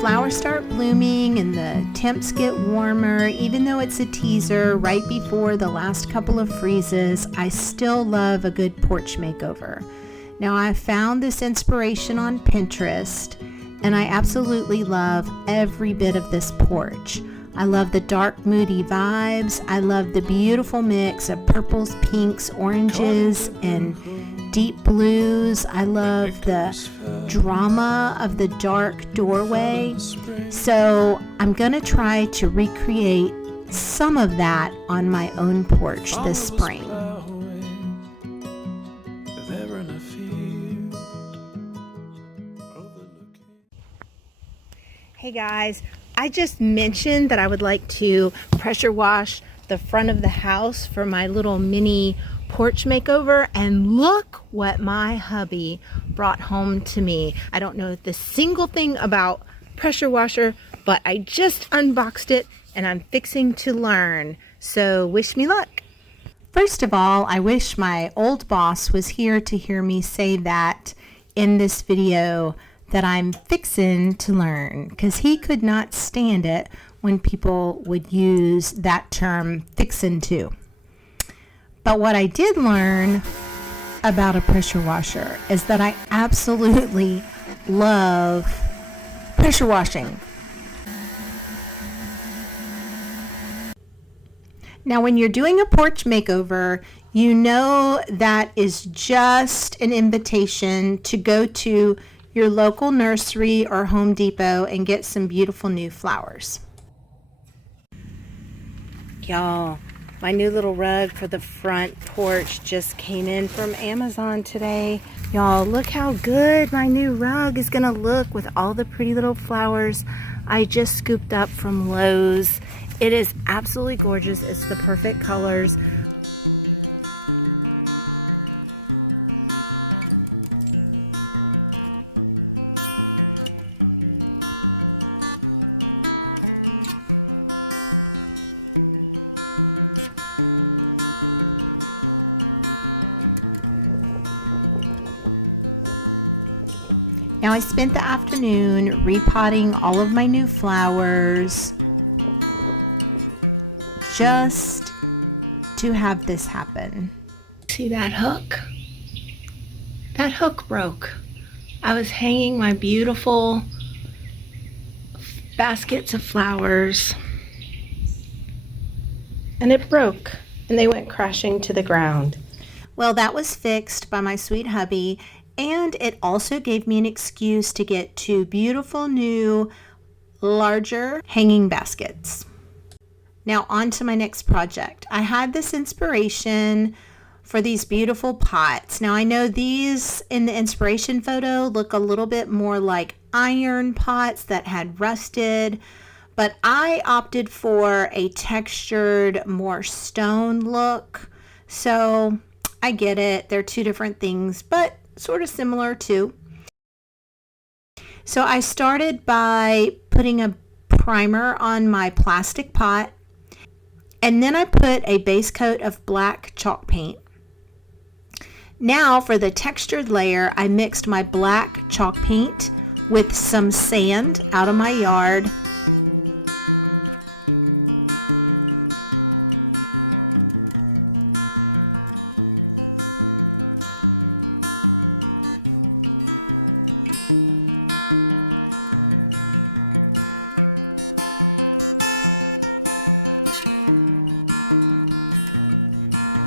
flowers start blooming and the temps get warmer, even though it's a teaser right before the last couple of freezes, I still love a good porch makeover. Now, I found this inspiration on Pinterest, and I absolutely love every bit of this porch. I love the dark, moody vibes. I love the beautiful mix of purples, pinks, oranges, and deep blues. I love the drama of the dark doorway. So I'm going to try to recreate some of that on my own porch this spring. Hey guys, I just mentioned that I would like to pressure wash the front of the house for my little mini porch makeover, and look what my hubby brought home to me. I don't know the single thing about pressure washer, but I just unboxed it and I'm fixing to learn. So wish me luck. First of all, I wish my old boss was here to hear me say that in this video, that I'm fixin' to learn, because he could not stand it when people would use that term fixin' to. But what I did learn about a pressure washer is that I absolutely love pressure washing. Now, when you're doing a porch makeover, you know that is just an invitation to go to your local nursery or Home Depot and get some beautiful new flowers. Y'all, my new little rug for the front porch just came in from Amazon today. Y'all, look how good my new rug is gonna look with all the pretty little flowers I just scooped up from Lowe's. It is absolutely gorgeous. It's the perfect colors. Now, I spent the afternoon repotting all of my new flowers just to have this happen. See that hook? That hook broke. I was hanging my beautiful baskets of flowers and it broke and they went crashing to the ground. Well, that was fixed by my sweet hubby. And it also gave me an excuse to get 2 beautiful new, larger hanging baskets. Now on to my next project. I had this inspiration for these beautiful pots. Now I know these in the inspiration photo look a little bit more like iron pots that had rusted, but I opted for a textured, more stone look. So I get it. They're 2 different things, but sort of similar too. So I started by putting a primer on my plastic pot, and then I put a base coat of black chalk paint. Now for the textured layer, I mixed my black chalk paint with some sand out of my yard.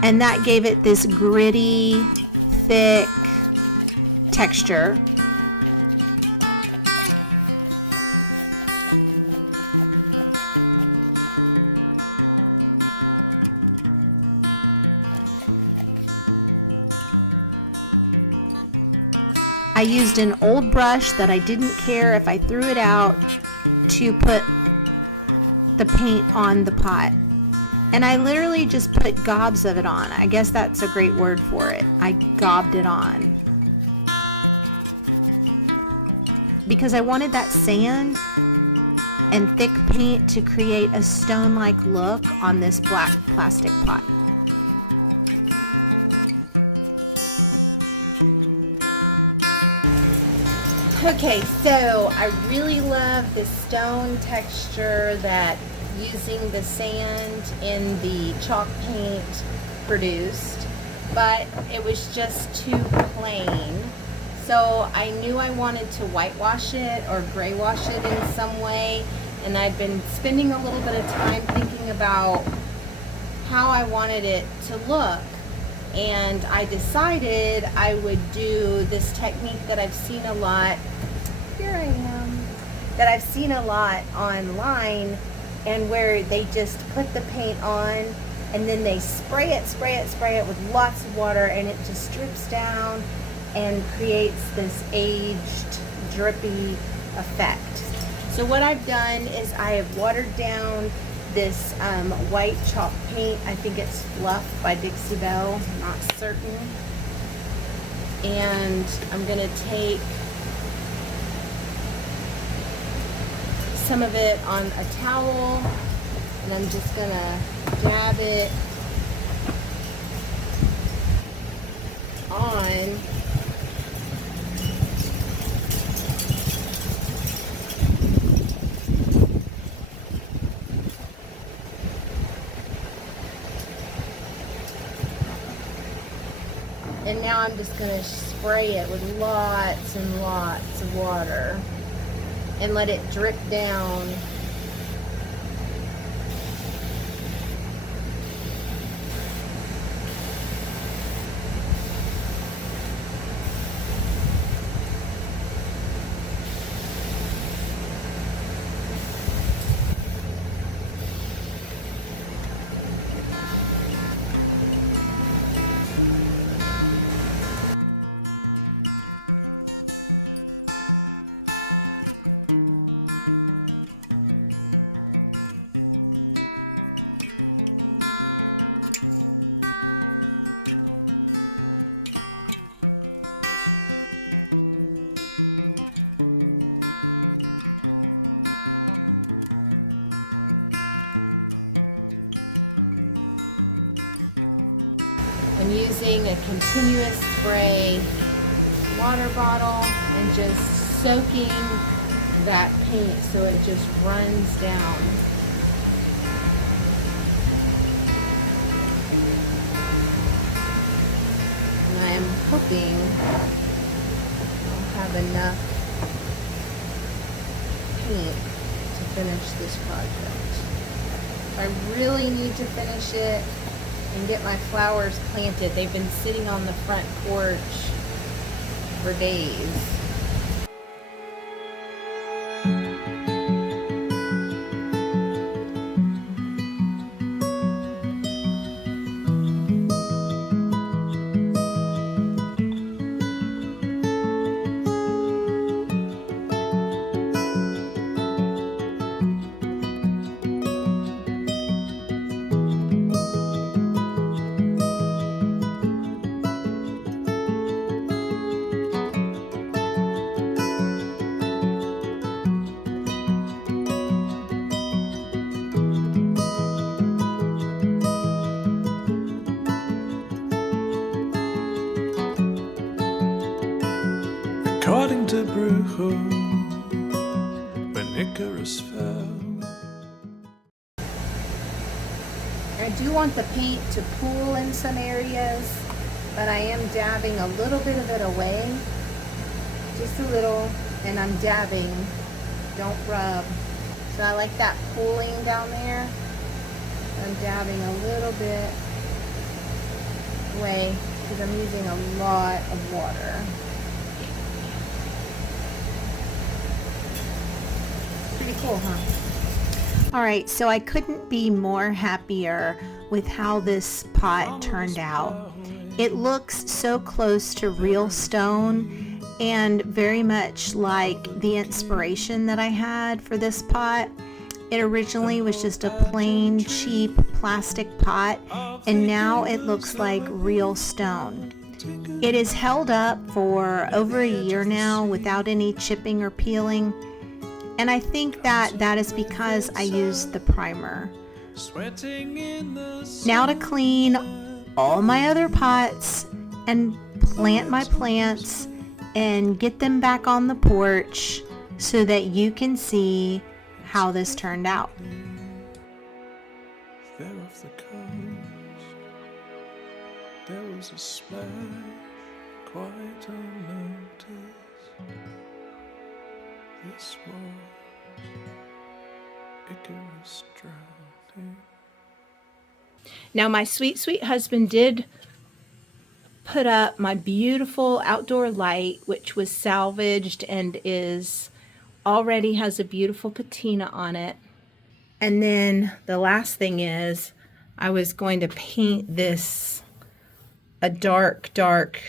And that gave it this gritty, thick texture. I used an old brush that I didn't care if I threw it out to put the paint on the pot. And I literally just put gobs of it on. I guess that's a great word for it. I gobbed it on. Because I wanted that sand and thick paint to create a stone-like look on this black plastic pot. Okay, so I really love this stone texture that using the sand in the chalk paint produced, but it was just too plain. So I knew I wanted to whitewash it or gray wash it in some way, and I'd been spending a little bit of time thinking about how I wanted it to look, and I decided I would do this technique that I've seen a lot. Here I am. That I've seen a lot online, and where they just put the paint on and then they spray it with lots of water, and it just drips down and creates this aged, drippy effect. So what I've done is I have watered down this white chalk paint. I think it's Fluff by Dixie Belle, I'm not certain. And I'm gonna take some of it on a towel, and I'm just gonna dab it on and now I'm just gonna spray it with lots and lots of water and let it drip down. Using a continuous spray water bottle and just soaking that paint so it just runs down. And I am hoping I'll have enough paint to finish this project. I really need to finish it and get my flowers planted. They've been sitting on the front porch for days. According to Brujo, when Icarus fell. I do want the paint to pool in some areas, but I am dabbing a little bit of it away, just a little, and I'm dabbing, don't rub. So I like that pooling down there. I'm dabbing a little bit away because I'm using a lot of water. Pretty cool, huh? All right, so I couldn't be more happier with how this pot turned out. It looks so close to real stone and very much like the inspiration that I had for this pot. It originally was just a plain, cheap plastic pot, and now it looks like real stone. It is held up for over a year now without any chipping or peeling. And I think that is because I used the primer. Now to clean all my other pots and plant my plants and get them back on the porch. so that you can see how this turned out. There off the coast, there was a splash, quite unnoticed. This was Icarus drowning. Now my sweet, sweet husband did put up my beautiful outdoor light, which was salvaged and already has a beautiful patina on it. And then the last thing is I was going to paint this a dark, dark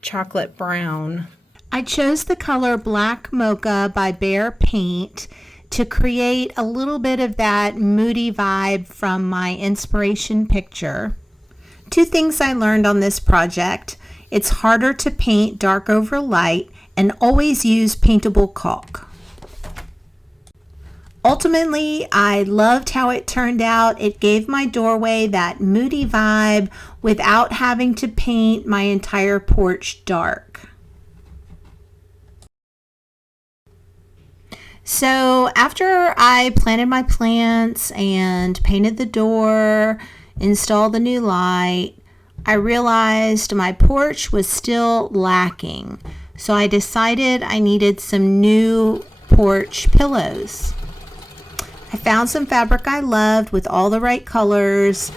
chocolate brown. I chose the color Black Mocha by Bear Paint to create a little bit of that moody vibe from my inspiration picture. Two things I learned on this project: it's harder to paint dark over light, and always use paintable caulk. Ultimately, I loved how it turned out. It gave my doorway that moody vibe without having to paint my entire porch dark. So after I planted my plants and painted the door, installed the new light, I realized my porch was still lacking. So I decided I needed some new porch pillows. I found some fabric I loved with all the right colors.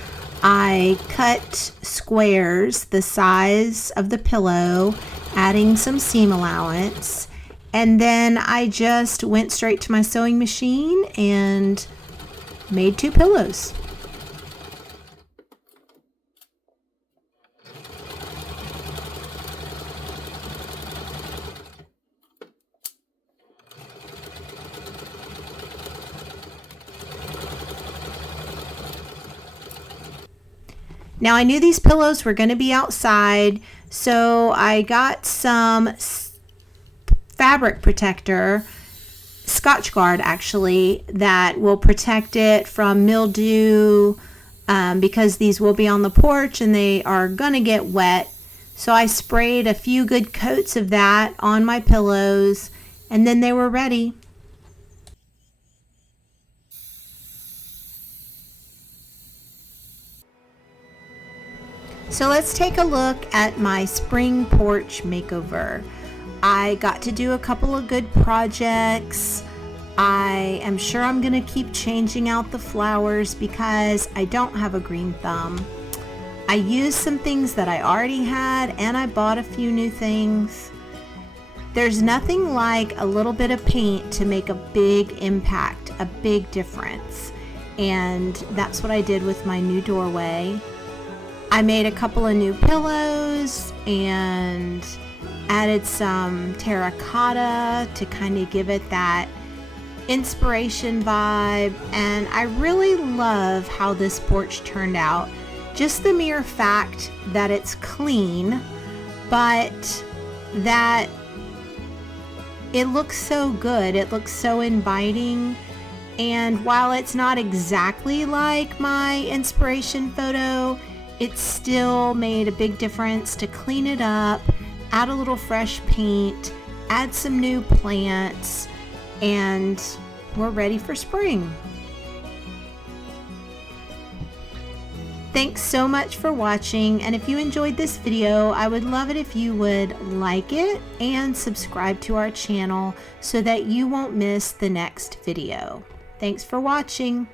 I cut squares the size of the pillow, adding some seam allowance. And then I just went straight to my sewing machine and made 2 pillows. Now I knew these pillows were going to be outside, so I got some fabric protector, Scotch Guard actually, that will protect it from mildew because these will be on the porch and they are going to get wet. So I sprayed a few good coats of that on my pillows and then they were ready. So let's take a look at my spring porch makeover. I got to do a couple of good projects. I am sure I'm going to keep changing out the flowers because I don't have a green thumb. I used some things that I already had and I bought a few new things. There's nothing like a little bit of paint to make a big impact, a big difference. And that's what I did with my new doorway. I made a couple of new pillows and added some terracotta to kind of give it that inspiration vibe, and I really love how this porch turned out. Just the mere fact that it's clean, but that it looks so good, it looks so inviting. And while it's not exactly like my inspiration photo, it still made a big difference to clean it up, add a little fresh paint, add some new plants, and we're ready for spring. Thanks so much for watching, and if you enjoyed this video, I would love it if you would like it and subscribe to our channel so that you won't miss the next video. Thanks for watching.